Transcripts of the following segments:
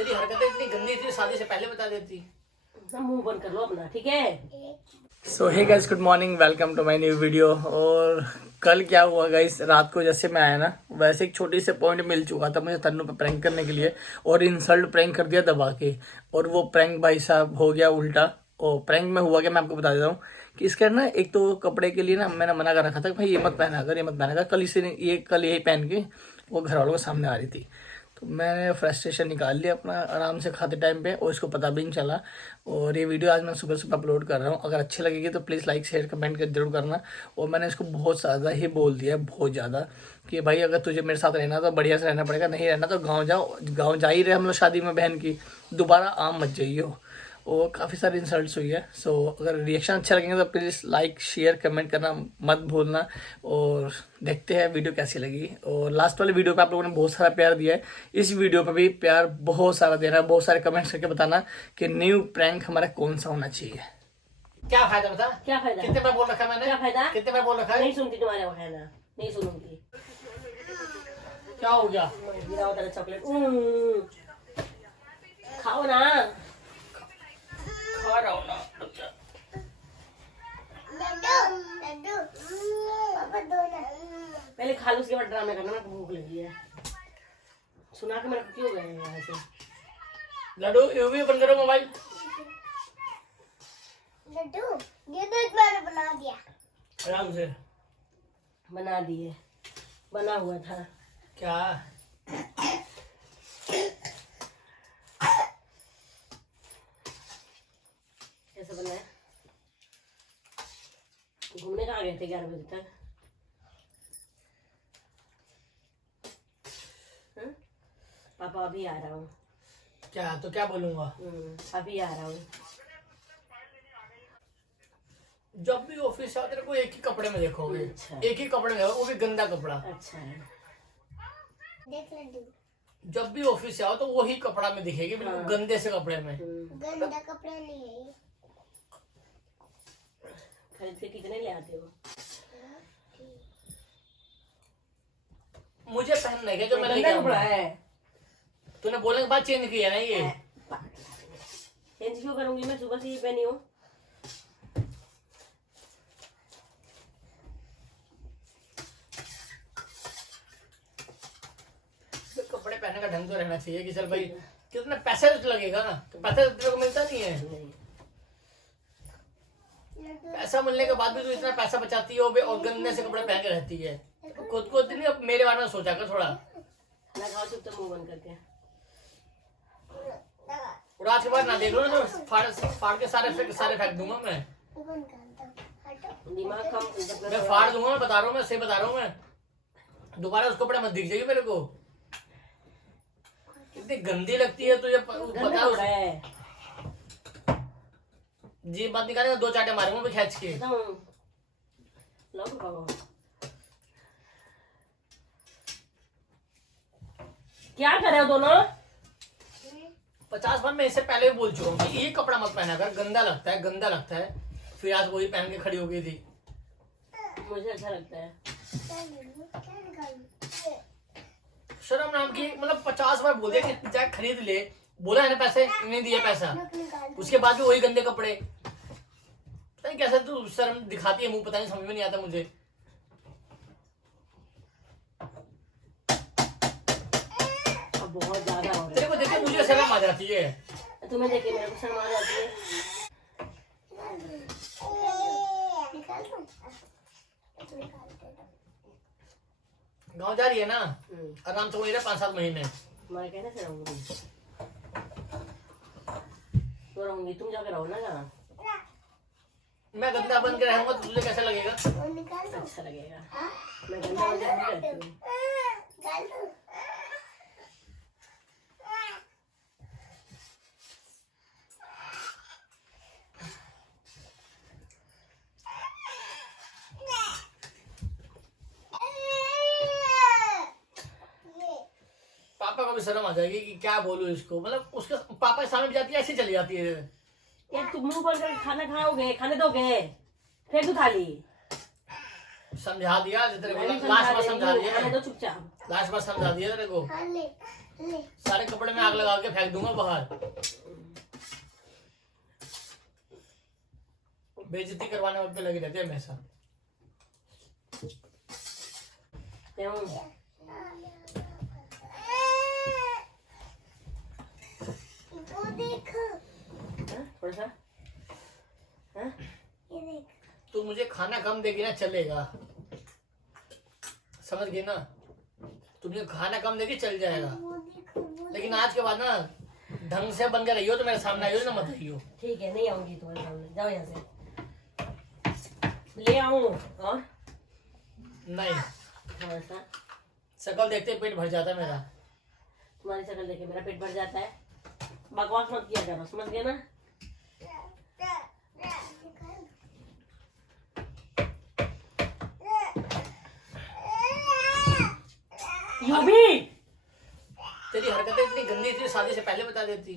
तेरी हरकतें इतनी गंदी थी, शादी से पहले बता देती। मुंह बंद कर लो अपना, ठीक है। So hey guys, good morning, welcome to my new video. और कल क्या हुआ गाइस, रात को जैसे मैं आया ना, वैसे एक छोटी से पॉइंट मिल चुका था मुझे तन्नू पे प्रैंक करने के लिए, और इंसल्ट प्रैंक कर दिया दबा के। और वो प्रैंक भाई साहब हो गया उल्टा। और प्रैंक में हुआ क्या, मैं आपको बता देता हूँ कि इसके ना, एक तो कपड़े के लिए ना मैंने मना कर रखा था कि भाई ये मत पहना कर, ये मत पहना कर। कल इसी ने ये कल यही पहन के वो घर वालों के सामने आ रही थी। तो मैंने फ्रस्ट्रेशन निकाल लिया अपना आराम से खाते टाइम पे, और इसको पता भी नहीं चला। और ये वीडियो आज मैं सुबह सुबह अपलोड कर रहा हूँ। अगर अच्छी लगेगी तो प्लीज़ लाइक शेयर कमेंट कर जरूर करना। और मैंने इसको बहुत ज़्यादा ही बोल दिया, बहुत ज़्यादा, कि भाई अगर तुझे मेरे साथ रहना तो बढ़िया से रहना पड़ेगा, नहीं रहना तो गाँव जाओ। गाँव जा ही रहे हम लोग शादी में बहन की, दोबारा आम मत जाइयो। और काफ़ी सारी इंसल्ट्स हुई है। सो अगर रिएक्शन अच्छा लगेंगे तो प्लीज़ लाइक शेयर कमेंट करना मत भूलना। और देखते हैं वीडियो कैसी लगी। और लास्ट वाले वीडियो पे आप लोगों ने बहुत सारा प्यार दिया है, इस वीडियो पे भी प्यार बहुत सारा देना है। बहुत सारे कमेंट्स करके बताना कि न्यू प्रैंक हमारा कौन सा होना चाहिए। क्या फायदा बता? क्या फायदा? कितने बार बोल रखा है मैंने? क्या फायदा? कितने बार बोल रखा है? नहीं सुनती तुम्हारे कहना, नहीं सुनूंगी। क्या हो गया? गिरा होता है चॉकलेट। खाओ ना, खा रहा हूँ ना। पहले खा लो, उसके बाद ड्रामे करना। मेरे को भूख लगी है, सुना के मेरे को क्यों गए यहाँ से। लड्डू ये भी बंद करो मोबाइल। लड्डू ये तो एक बार बना दिया। आराम से बना दिए, बना हुआ था। क्या? कैसे बना है? घूमने कहाँ गए थे 11 बजे तक? पापा अभी आ रहा हूँ। क्या तो क्या बोलूंगा? अभी आ रहा हूँ। जब भी ऑफिस से तेरे को एक ही कपड़े में देखोगे। अच्छा। एक ही कपड़े में, वो भी गंदा कपड़ा। अच्छा है। देख लड्डू जब भी ऑफिस से आओ तो वही कपड़ा में दिखेगी, बिल्कुल गंदे से कपड़े में। गंदा कपड़ा नहीं है ये। खरीद के कितने ले आते हो? मुझे पहनने के जो मैंने गंदा लेके कपड़ा आऊंगा। है। तूने बोलने के बाद चेंज किया ना ये। चेंज क्यों करूंगी, मैं सुबह से ही पहनी हूँ। तो कपड़े पहनने का ढंग तो रहना चाहिए कि चल भाई कितना पैसा तो लगेगा ना, तो पैसा तो तेरे को मिलता नहीं है। पैसा मिलने के बाद भी तू इतना पैसा बचाती है और गंदे से कपड़े पहन के रहती है। तो खुद को इतनी अब मेरे बारे में सोचा कर थोड़ा। खाना खाओ चुपचाप मुंह बंद करके। और आज के बाद ना देख लो ना, तो फाड़ के सारे फेंक दूंगा मैं। दिमाग कम। मैं फाड़ दूंगा, मैं बता रहा हूँ, मैं सही बता रहा हूँ। मैं दोबारा उस कपड़े मत दिख जाएगी मेरे को। कितनी गंदी लगती है तुझे गंदा हो रहा है। जी बात निकालेगा, 2 चाटे मारूंगा मैं खींच के। लो पापा, क्या कर रहे हो दोनों? 50 बार मैं इससे पहले भी बोल चुका हूँ कि ये कपड़ा मत पहना कर, गंदा लगता है, गंदा लगता है। फिर आज वही पहन के खड़ी हो गई थी। मुझे अच्छा लगता है। शर्म नाम की, मतलब 50 बार बोल दिया कि जाके खरीद ले, बोला है ना पैसे नहीं दिए पैसा, उसके बाद भी वही गंदे कपड़े। पता नहीं कैसे तू शर्म दिखाती है मुंह, पता नहीं, समझ में नहीं आता मुझे। अब बहुत ज्यादा हो तेरे रहा को देख के मुझे शर्म आ जाती है। है। तुम्हें देखे मेरे को शर्म आ जाती है। गाँव जा रही है ना, आराम से वही रहे 5-7 महीने। तुम्हारे कहने से रहूंगी तो रहूंगी, तुम जाकर रहो ना जहाँ। मैं गंदा बन के रहूंगा तो तुझे कैसा लगेगा? अच्छा लगेगा। मैं गंदा वंदा नहीं करती हूँ। पापा को भी शर्म आ जाएगी कि क्या बोलूं इसको, मतलब उसके पापा के सामने भी जाती है, ऐसी चली जाती है। एक तुम मुंह पर खाना खाओगे, खाने दोगे, फिर तू थाली समझा दिया तेरे को, मैंने लास्ट बार समझा समझा देगी, दिया, खाने दो चुपचाप। लास्ट बार समझा दिया तेरे को। ले सारे कपड़े में आग लगा के फेंक दूंगा बाहर। बेइज्जती करवाने पे लगे रहते हैं हमेशा। क्यों? वो देखो हाँ, थोड़ा सा हाँ? ये देख तू मुझे खाना कम देगी ना चलेगा, समझ गई ना? तू मुझे खाना कम देगी चल जाएगा, वो देखो वो लेकिन आज के बाद ना ढंग से बन के रहियो, तो मेरे सामने आइयो ना, मत रहियो। ठीक है, नहीं आऊंगी तुम्हारे सामने, जाओ यहाँ से। ले आऊं और नहीं, थोड़ा सा शक्ल देखते ही पेट भर जाता है मेरा। तुम्हारी शक्ल देखे मेरा पेट भर जाता है। बकवास मत किया करो, समझ गए ना? यू भी तेरी हरकतें इतनी गंदी थी, शादी से पहले बता देती।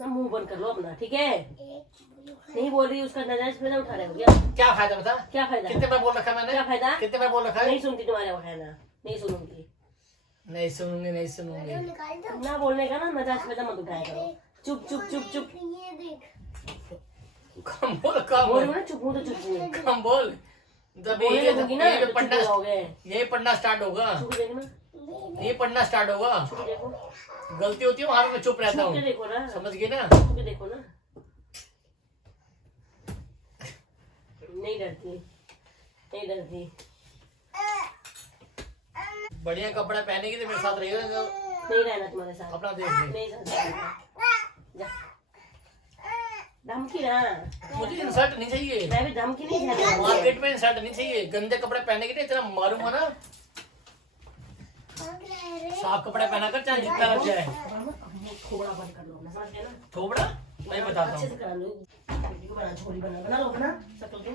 ना मुंह बंद कर लो अपना, ठीक है? एक नहीं बोल रही, उसका नाजायज फायदा उठा रहे हो क्या? क्या फायदा बता? क्या फायदा? कितने बार बोल रखा है मैंने? क्या फायदा? कितने बार बोल रखा है? नहीं सुनती तुम्हारे वो कहना, नहीं सुनूंगी। नहीं सुनूंगी, नहीं सुनूंगी। निकाल दो ना बोलने का ना नाजायज फायदा मत उठाया करो। चुप चुप चुप चुप ये देख कम बोल, कम बोल बोल, ना, चुप हूँ तो चुप हूँ। कम बोल। जब बोलने ये लगूंगी ना ये तो चुप पढ़ना, हो जाओगे। यही पढ़ना स्टार्ट होगा, चुप देखना, ये पढ़ना स्टार्ट होगा। चुप देखो, गलती होती है वहां पे मैं चुप रहता चुप के हूँ, देखो ना, समझ गई ना? चुप के देखो ना। नहीं डरती, नहीं डरती। बढ़िया कपड़ा पहनेगी तो मेरे साथ रहिएगा, नहीं रहना तुम्हारे साथ, अपना देख ले। नहीं साथ जा। धमकी ना, मुझे इंसल्ट नहीं चाहिए, मैं भी धमकी नहीं झेल रही। मार्केट में इंसल्ट नहीं चाहिए। गंदे कपड़े पहनेगी तो इतना मारूंगा ना, साफ कपड़े पहना कर चाहे जितना लग जाए। खोबड़ा बंद कर लो अपना, समझ गए ना? थोबड़ा मैं बताता अच्छे हूँ। से करा लो, वीडियो बना, छोरी बना, बना लो अपना शक्ल के।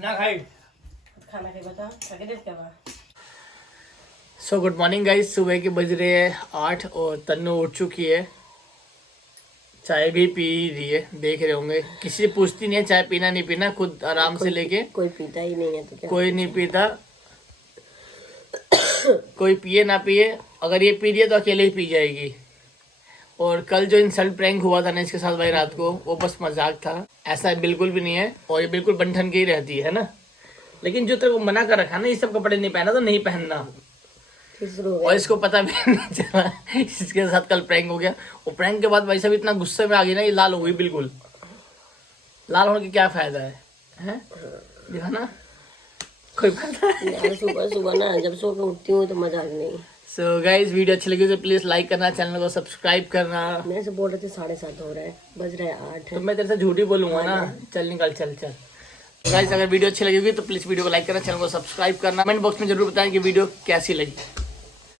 ना खाई। खाना के बता, खाके देख क्या हुआ? सो गुड मॉर्निंग गाइस, सुबह के बज रहे हैं 8 और तन्नू उठ चुकी है, चाय भी पी रही है। देख रहे होंगे, किसी से पूछती नहीं है चाय पीना नहीं पीना, खुद आराम से लेके। कोई पीता ही नहीं है तो क्या? कोई नहीं पीता, कोई पिए ना पिए, अगर ये पी रही है तो अकेले ही पी जाएगी। और कल जो इंसल्ट प्रैंक हुआ था ना इसके साथ भाई रात को, वो बस मजाक था, ऐसा बिल्कुल भी नहीं है। और ये बिल्कुल बंठन की ही रहती है ना। लेकिन जो तेरे को मना कर रखा ना, ये सब कपड़े नहीं पहना तो नहीं पहनना। और इसको पता भी नहीं चला इसके साथ कल प्रैंक हो गया। और प्रैंक के बाद भाई साहब इतना गुस्से में आ गई ना, ये लाल हो गई बिल्कुल। लाल होने की क्या फायदा है? देखा ना, कोई फायदा यार सुबह सुबह ना जब सो के उठती हूँ तो मजाक नहीं। सो गाइज, वीडियो अच्छी लगी तो प्लीज लाइक करना, चैनल को सब्सक्राइब करना। मैं से बोल रहे थे 7:30 हो रहा है, बज रहा है 8। तो मैं तेरे से झूठी बोलूंगा ना, चल निकल, चल चल। गाइज अगर वीडियो अच्छी लगी होगी तो प्लीज वीडियो को लाइक करना, चैनल को सब्सक्राइब करना, कमेंट बॉक्स में जरूर बताएं कि वीडियो कैसी लगी।